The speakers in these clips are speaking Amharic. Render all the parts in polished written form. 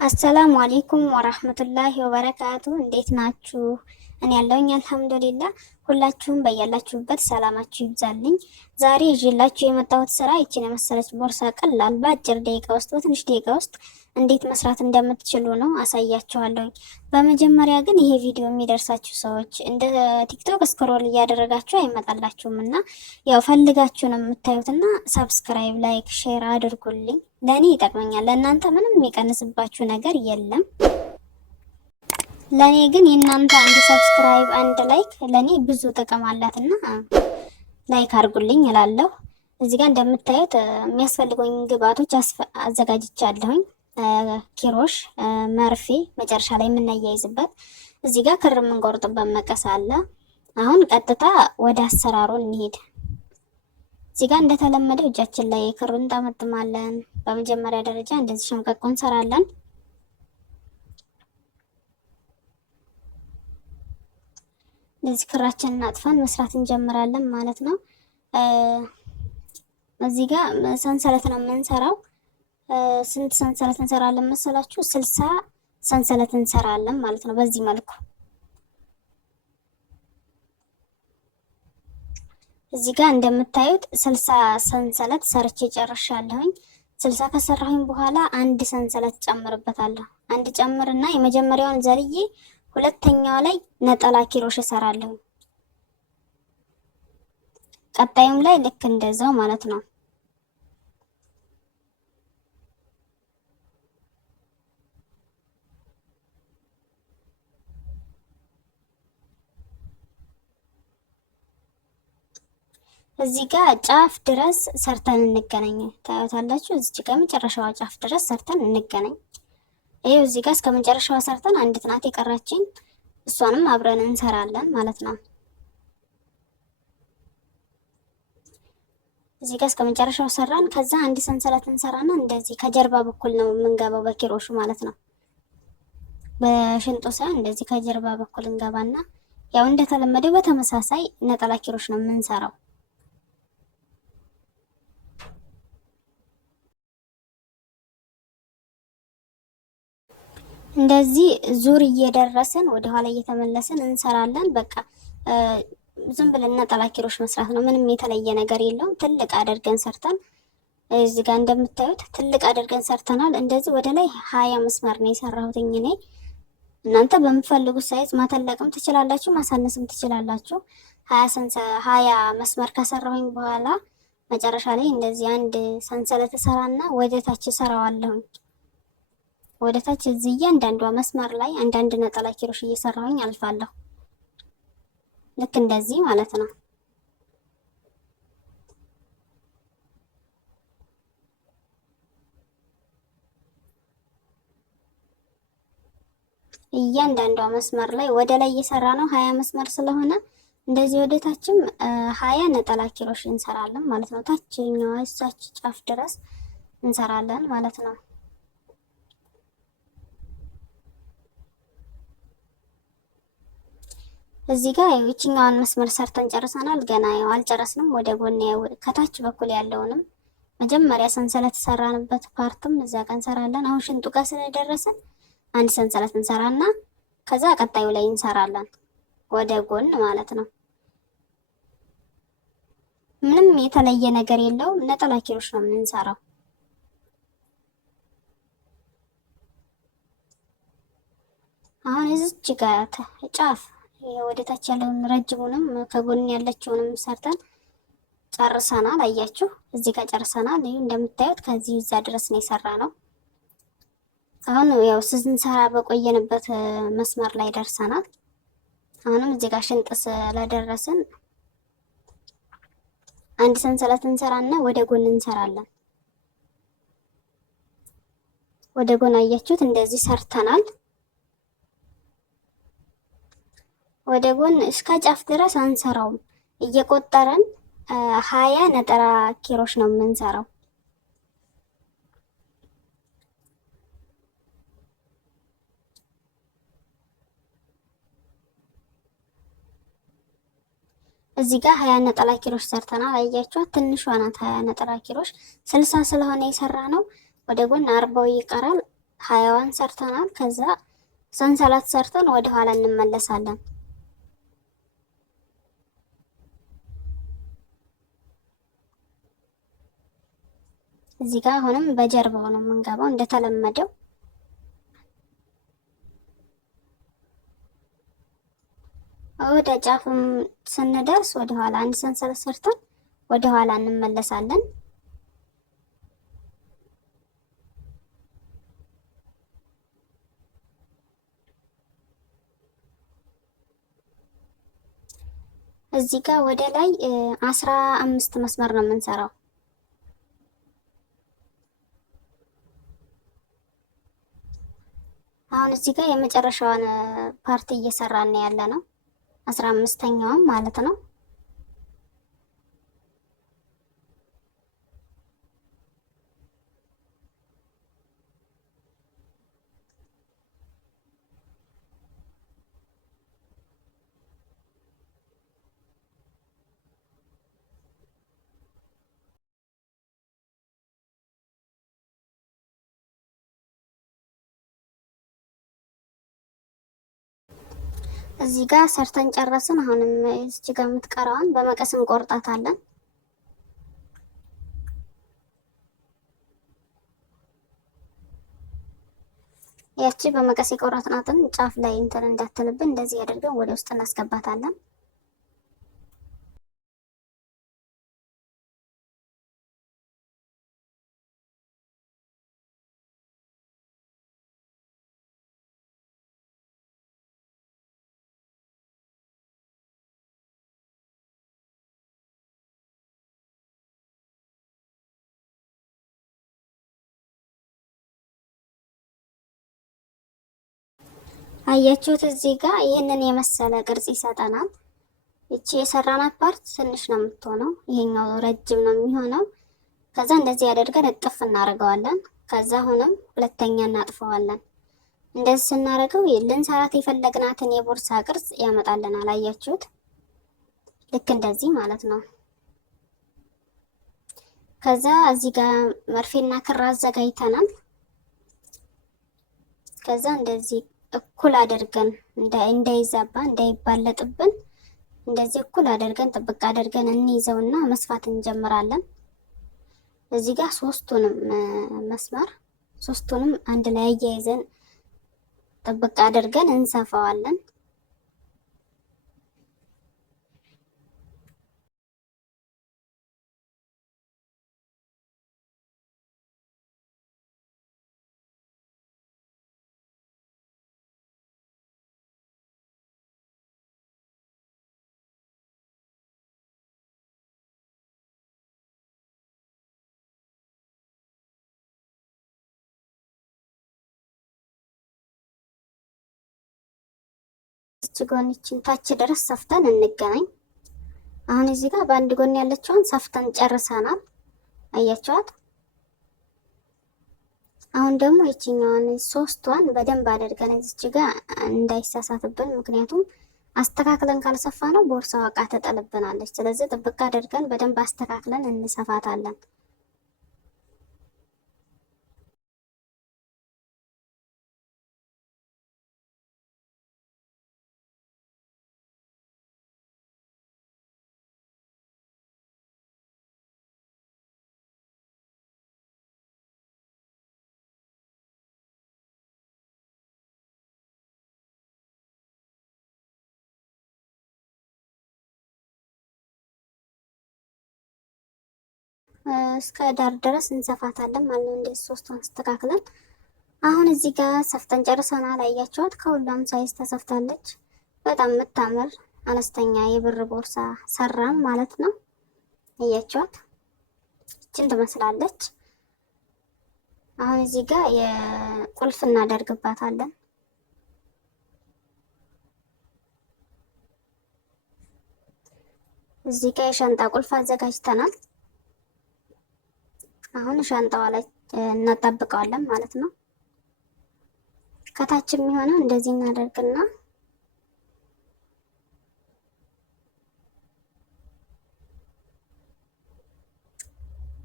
አሰላሙ አሌይኩም ወራህመቱላሂ ወበረካቱ። እንዴት ናችሁ? እኔ ያለሁኝ አልሐምዱሊላ። ሁላችሁም በያላችሁበት ሰላማችሁ ይብዛልኝ። ዛሬ ይዤላችሁ የመጣሁት ስራ ይችን የመሰለች ቦርሳ ቀላል በአጭር ደቂቃ ውስጥ በትንሽ ደቂቃ ውስጥ እንዴት መስራት እንደምትችሉ ነው አሳያችኋለሁኝ። በመጀመሪያ ግን ይሄ ቪዲዮ የሚደርሳችሁ ሰዎች እንደ ቲክቶክ ስክሮል እያደረጋችሁ አይመጣላችሁም እና ያው ፈልጋችሁ ነው የምታዩትና ሰብስክራይብ፣ ላይክ፣ ሼር አድርጉልኝ። ለእኔ ይጠቅመኛል። ለእናንተ ምንም የሚቀንስባችሁ ነገር የለም። ለእኔ ግን የእናንተ አንድ ሰብስክራይብ፣ አንድ ላይክ ለእኔ ብዙ ጥቅም አላትና ላይክ አድርጉልኝ እላለሁ። እዚህ ጋር እንደምታዩት የሚያስፈልጉኝ ግብአቶች አዘጋጅቻለሁኝ። ኪሮሽ፣ መርፌ መጨረሻ ላይ የምናያይዝበት፣ እዚህ ጋር ክር የምንቆርጥበት መቀስ አለ። አሁን ቀጥታ ወደ አሰራሩ እንሄድ። እዚህ ጋር እንደተለመደው እጃችን ላይ ክሩን እንጠመጥማለን። በመጀመሪያ ደረጃ እንደዚህ ሸምቀቆ እንሰራለን። እንደዚህ ክራችንን አጥፈን መስራት እንጀምራለን ማለት ነው። እዚህ ጋር ሰንሰለት ነው የምንሰራው። ስንት ሰንሰለት እንሰራለን መሰላችሁ? 60 ሰንሰለት እንሰራለን ማለት ነው። በዚህ መልኩ እዚህ ጋር እንደምታዩት 60 ሰንሰለት ሰርቼ ጨርሻለሁኝ። 60 ከሰራሁኝ በኋላ አንድ ሰንሰለት ጨምርበታለሁ። አንድ ጨምርና የመጀመሪያውን ዘልዬ ሁለተኛው ላይ ነጠላ ኪሮሽ እሰራለሁ። ቀጣዩም ላይ ልክ እንደዛው ማለት ነው። እዚህ ጋር ጫፍ ድረስ ሰርተን እንገናኝ። ታዩታላችሁ። እዚህ ጋር መጨረሻዋ ጫፍ ድረስ ሰርተን እንገናኝ። ይሄው እዚህ ጋር እስከ መጨረሻዋ ሰርተን አንዲት ናት የቀረችኝ፣ እሷንም አብረን እንሰራለን ማለት ነው። እዚህ ጋር እስከ መጨረሻው ሰራን። ከዛ አንድ ሰንሰለት እንሰራና እንደዚህ ከጀርባ በኩል ነው የምንገባው በኪሮሹ ማለት ነው። በሽንጡ ሳይሆን እንደዚህ ከጀርባ በኩል እንገባና ያው እንደተለመደው በተመሳሳይ ነጠላ ኪሮሽ ነው የምንሰራው። እንደዚህ ዙር እየደረስን ወደ ኋላ እየተመለስን እንሰራለን። በቃ ዝም ብለን ነጠላ ኪሮሽ መስራት ነው። ምንም የተለየ ነገር የለውም። ትልቅ አድርገን ሰርተን እዚህ ጋር እንደምታዩት ትልቅ አድርገን ሰርተናል። እንደዚህ ወደ ላይ 20 መስመር ነው የሰራሁት እኔ። እናንተ በምትፈልጉት ሳይዝ ማተለቅም ትችላላችሁ፣ ማሳነስም ትችላላችሁ። 20 መስመር ከሰራሁኝ በኋላ መጨረሻ ላይ እንደዚህ አንድ ሰንሰለት ሰራና ወደ ታች ሰራዋለሁ። ወደ ታች እዚህ እያንዳንዷ መስመር ላይ አንዳንድ ነጠላ ኪሮሽ እየሰራሁኝ አልፋለሁ። ልክ እንደዚህ ማለት ነው። እያንዳንዷ መስመር ላይ ወደ ላይ እየሰራ ነው 20 መስመር ስለሆነ እንደዚህ ወደ ታችም 20 ነጠላ ኪሮሽ እንሰራለን ማለት ነው። ታችኛዋ እሳች ጫፍ ድረስ እንሰራለን ማለት ነው። እዚህ ጋር ይችኛዋን መስመር ሰርተን ጨርሰናል። ገና ያው አልጨረስንም። ወደ ጎን ከታች በኩል ያለውንም መጀመሪያ ሰንሰለት ሰራንበት ፓርትም እዛ ጋር እንሰራለን። አሁን ሽንጡ ጋር ስለደረሰን አንድ ሰንሰለት እንሰራና ከዛ ቀጣዩ ላይ እንሰራለን ወደ ጎን ማለት ነው። ምንም የተለየ ነገር የለውም። ነጠላ ኪሮሽ ነው የምንሰራው። አሁን እዚች ጋር ጫፍ ወደ ታች ያለውን ረጅሙንም ከጎን ያለችውንም ሰርተን ጨርሰናል። አያችሁ፣ እዚህ ጋር ጨርሰናል። ይሄ እንደምታዩት ከዚህ እዛ ድረስ ነው የሰራ ነው። አሁን ያው ስንሰራ በቆየንበት መስመር ላይ ደርሰናል። አሁንም እዚህ ጋር ሽንጥ ስለደረስን አንድ ሰንሰለት እንሰራና ወደ ጎን እንሰራለን። ወደ ጎን አያችሁት፣ እንደዚህ ሰርተናል። ወደ ጎን እስከ ጫፍ ድረስ አንሰራውም። እየቆጠረን 20 ነጠላ ኪሮሽ ነው የምንሰራው። እዚህ ጋር 20 ነጠላ ኪሮሽ ሰርተናል። አያችኋት፣ ትንሿ ናት 20 ነጠላ ኪሮሽ። 60 ስለሆነ የሰራ ነው። ወደ ጎን 40 ይቀራል። ሀያዋን ሰርተናል። ከዛ ሰንሰለት ሰርተን ወደ ኋላ እንመለሳለን። እዚህ ጋር አሁንም በጀርባው ነው የምንገባው እንደተለመደው። ወደ ጫፍም ስንደርስ ወደ ኋላ አንድ ሰንሰለት ሰርተን ወደ ኋላ እንመለሳለን። እዚህ ጋር ወደ ላይ 15 መስመር ነው የምንሰራው። አሁን እዚህ ጋር የመጨረሻዋን ፓርቲ እየሰራን ያለ ነው፣ 15ኛውም ማለት ነው። እዚህ ጋር ሰርተን ጨረስን። አሁንም እዚህ ጋር የምትቀረዋን በመቀስ እንቆርጣታለን። ያቺ በመቀስ የቆረጥናትን ጫፍ ላይ እንትን እንዳትልብን እንደዚህ አድርገን ወደ ውስጥ እናስገባታለን። አያችሁት? እዚህ ጋር ይህንን የመሰለ ቅርጽ ይሰጠናል። እቺ የሰራናት ፓርት ትንሽ ነው የምትሆነው፣ ይሄኛው ረጅም ነው የሚሆነው። ከዛ እንደዚህ አድርገን እጥፍ እናደርገዋለን። ከዛ አሁንም ሁለተኛ እናጥፈዋለን። እንደዚህ ስናደርገው ልንሰራት የፈለግናትን የቦርሳ ቅርጽ ያመጣልናል። አያችሁት? ልክ እንደዚህ ማለት ነው። ከዛ እዚህ ጋር መርፌና ክር አዘጋጅተናል። ከዛ እንደዚህ እኩል አድርገን እንዳይዛባ እንዳይባለጥብን እንደዚህ እኩል አድርገን ጥብቅ አድርገን እንይዘውና መስፋት እንጀምራለን። እዚህ ጋር ሶስቱንም መስመር ሶስቱንም አንድ ላይ አያይዘን ጥብቅ አድርገን እንሰፋዋለን። እቺ ጎንችን ታች ድረስ ሰፍተን እንገናኝ። አሁን እዚህ ጋር በአንድ ጎን ያለችውን ሰፍተን ጨርሰናል። አያችኋት? አሁን ደግሞ ይችኛዋን ሶስቷን በደንብ አድርገን እዚች ጋር እንዳይሳሳትብን፣ ምክንያቱም አስተካክለን ካልሰፋ ነው ቦርሳው ዕቃ ትጥልብናለች። ስለዚህ ጥብቅ አድርገን በደንብ አስተካክለን እንሰፋታለን። እስከ ዳር ድረስ እንሰፋታለን ማለት ነው። እንደዚህ ሶስቱን አስተካክለን አሁን እዚህ ጋር ሰፍተን ጨርሰናል። አያችኋት? ከሁሉም ሳይዝ ተሰፍታለች። በጣም የምታምር አነስተኛ የብር ቦርሳ ሰራን ማለት ነው። አያችኋት? እችን ትመስላለች። አሁን እዚህ ጋር የቁልፍ እናደርግባታለን። እዚህ ጋር የሻንጣ ቁልፍ አዘጋጅተናል። አሁን ሻንጣዋ ላይ እናጣብቀዋለን ማለት ነው። ከታች የሚሆነው እንደዚህ እናደርግና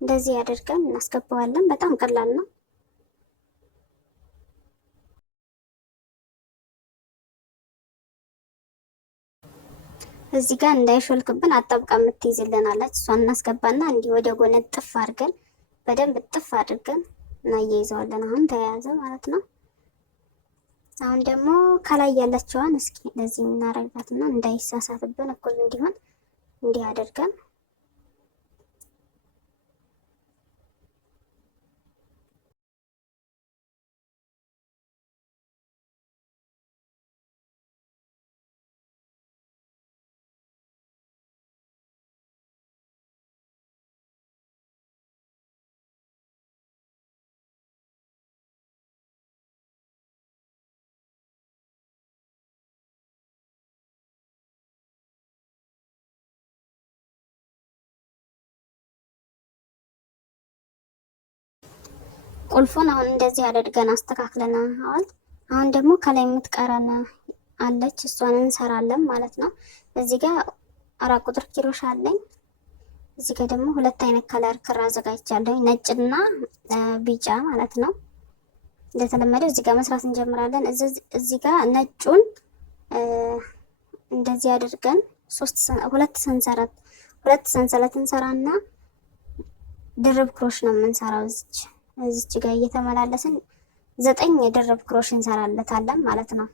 እንደዚህ አድርገን እናስገባዋለን። በጣም ቀላል ነው። እዚህ ጋር እንዳይሾልክብን አጣብቃ የምትይዝልን አለች። እሷን እናስገባና እንዲህ ወደ ጎን ጥፍ አድርገን በደንብ ጥፍ አድርገን እናያይዘዋለን። አሁን ተያያዘ ማለት ነው። አሁን ደግሞ ከላይ ያለችዋን እስኪ እንደዚህ እናረጋትና እንዳይሳሳትብን እኩል እንዲሆን እንዲህ አድርገን ቁልፉን አሁን እንደዚህ አድርገን አስተካክለናል። አሁን ደግሞ ከላይ የምትቀረን አለች፣ እሷን እንሰራለን ማለት ነው። እዚህ ጋር 4 ቁጥር ኪሮሽ አለኝ። እዚህ ጋር ደግሞ 2 አይነት ከለር ክር አዘጋጅቻለሁ፣ ነጭና ቢጫ ማለት ነው። እንደተለመደው እዚህ ጋር መስራት እንጀምራለን። እዚህ ጋር ነጩን እንደዚህ አድርገን ሁለት ሰንሰለት እንሰራና ድርብ ክሮሽ ነው የምንሰራው። እዚች ጋር እየተመላለስን 9 የድርብ ክሮሽ እንሰራለታለን ማለት ነው።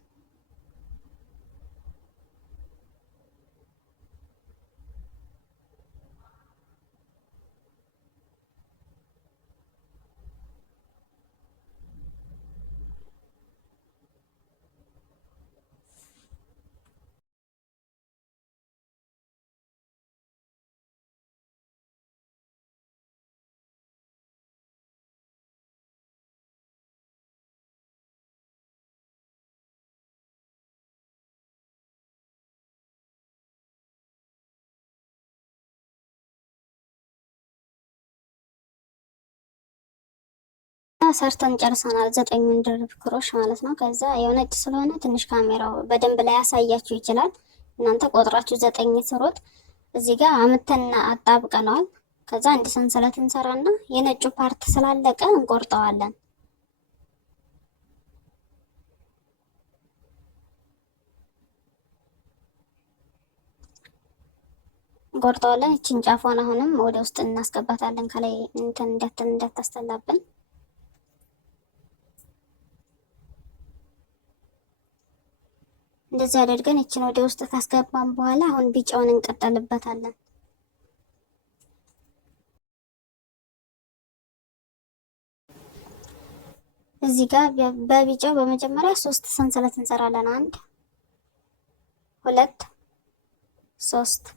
ሰርተን ጨርሰናል 9ን ድርብ ክሮሽ ማለት ነው። ከዛ ያው ነጭ ስለሆነ ትንሽ ካሜራው በደንብ ላይ ያሳያችሁ ይችላል። እናንተ ቆጥራችሁ 9 ስሩት። እዚህ ጋር አምተና አጣብቀነዋል። ከዛ አንድ ሰንሰለት እንሰራና የነጩ ፓርት ስላለቀ እንቆርጠዋለን። እንቆርጠዋለን። እቺን ጫፏን አሁንም ወደ ውስጥ እናስገባታለን። ከላይ እንትን እንዳታስተላብን እንደዚህ አድርገን እችን ወደ ውስጥ ካስገባን በኋላ አሁን ቢጫውን እንቀጠልበታለን። እዚህ ጋር በቢጫው በመጀመሪያ 3 ሰንሰለት እንሰራለን። 1 2 3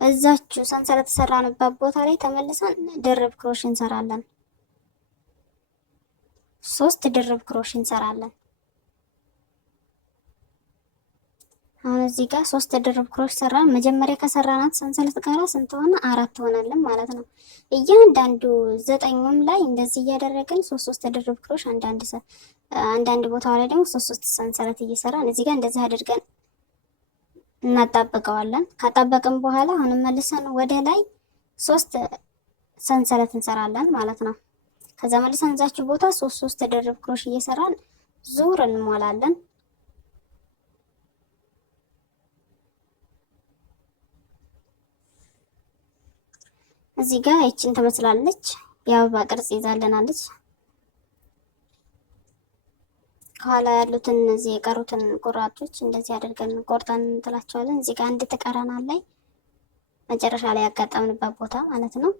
እዛችሁ ሰንሰለት ተሰራንበት ቦታ ላይ ተመልሰን ድርብ ክሮሽ እንሰራለን። 3 ድርብ ክሮሽ እንሰራለን። አሁን እዚህ ጋር 3 ድርብ ክሮሽ ሰራን። መጀመሪያ ከሰራናት ሰንሰለት ጋር ስንት ሆነ? 4 ሆነልን ማለት ነው። እያንዳንዱ 9ም ላይ እንደዚህ እያደረግን 3 ድርብ ክሮሽ አንዳንድ ቦታው ላይ ደግሞ 3 ሰንሰለት እየሰራን እዚህ ጋር እንደዚህ አድርገን እናጣበቀዋለን። ካጣበቅን በኋላ አሁን መልሰን ወደ ላይ 3 ሰንሰለት እንሰራለን ማለት ነው። ከዛ መልሰን እዛችሁ ቦታ 3 ድርብ ክሮሽ እየሰራን ዙር እንሞላለን። እዚህ ጋር ይችን ትመስላለች። የአበባ ቅርጽ ይዛልናለች። ከኋላ ያሉትን እነዚህ የቀሩትን ቁራጮች እንደዚህ አድርገን ቆርጠን እንጥላቸዋለን። እዚህ ጋር አንድ ትቀረናል ላይ መጨረሻ ላይ ያጋጠምንበት ቦታ ማለት ነው።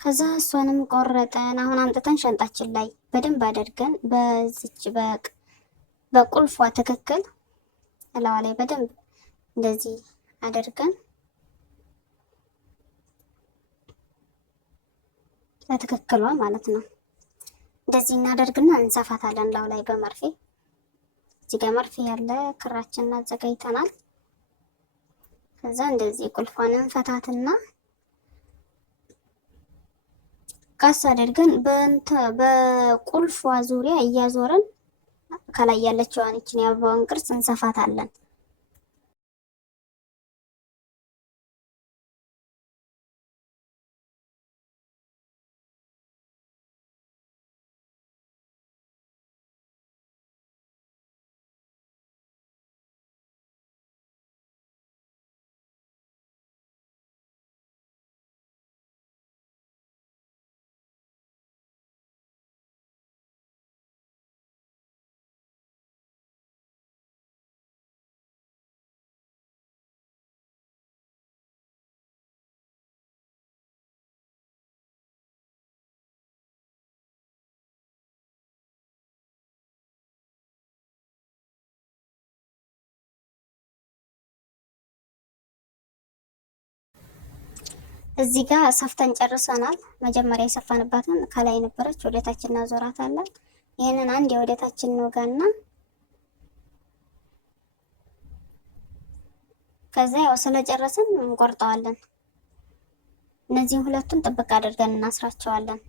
ከዛ እሷንም ቆረጠን። አሁን አምጥተን ሸንጣችን ላይ በደንብ አድርገን በዚች በቁልፏ ትክክል እላዋ ላይ በደንብ እንደዚህ አድርገን በትክክሏ ማለት ነው እንደዚህ እናደርግና እንሰፋታለን ላው ላይ በመርፌ። እዚህ ጋር መርፌ ያለ ክራችንን አዘጋጅተናል። ከዛ እንደዚህ ቁልፏን እንፈታትና ቀስ አድርገን በቁልፏ ዙሪያ እያዞረን ከላይ ያለችዋን እቺን የአበባውን ቅርጽ እንሰፋታለን። እዚህ ጋር ሰፍተን ጨርሰናል። መጀመሪያ የሰፋንባትን ከላይ ነበረች ወደ ታች እናዞራታለን። ይህንን አንድ ወደ ታች እንወጋና ከዛ ያው ስለጨረስን እንቆርጠዋለን። እነዚህን ሁለቱን ጥብቅ አድርገን እናስራቸዋለን።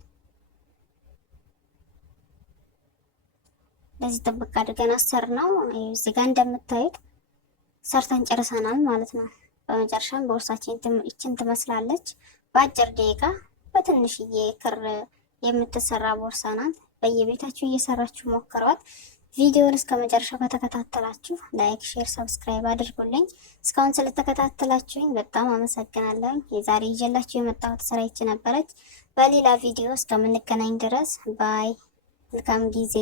ለዚህ ጥብቅ አድርገን አሰር ነው። እዚህ ጋር እንደምታዩት ሰርተን ጨርሰናል ማለት ነው። በመጨረሻም ቦርሳችን ይችን ትመስላለች። በአጭር ደቂቃ በትንሽዬ ክር የምትሰራ ቦርሳ ናት። በየቤታችሁ እየሰራችሁ ሞክሯት። ቪዲዮውን እስከ መጨረሻው ከተከታተላችሁ ላይክ፣ ሼር፣ ሰብስክራይብ አድርጉልኝ። እስካሁን ስለተከታተላችሁኝ በጣም አመሰግናለሁ። የዛሬ ይዤላችሁ የመጣሁት ስራ ይች ነበረች። በሌላ ቪዲዮ እስከምንገናኝ ድረስ ባይ። መልካም ጊዜ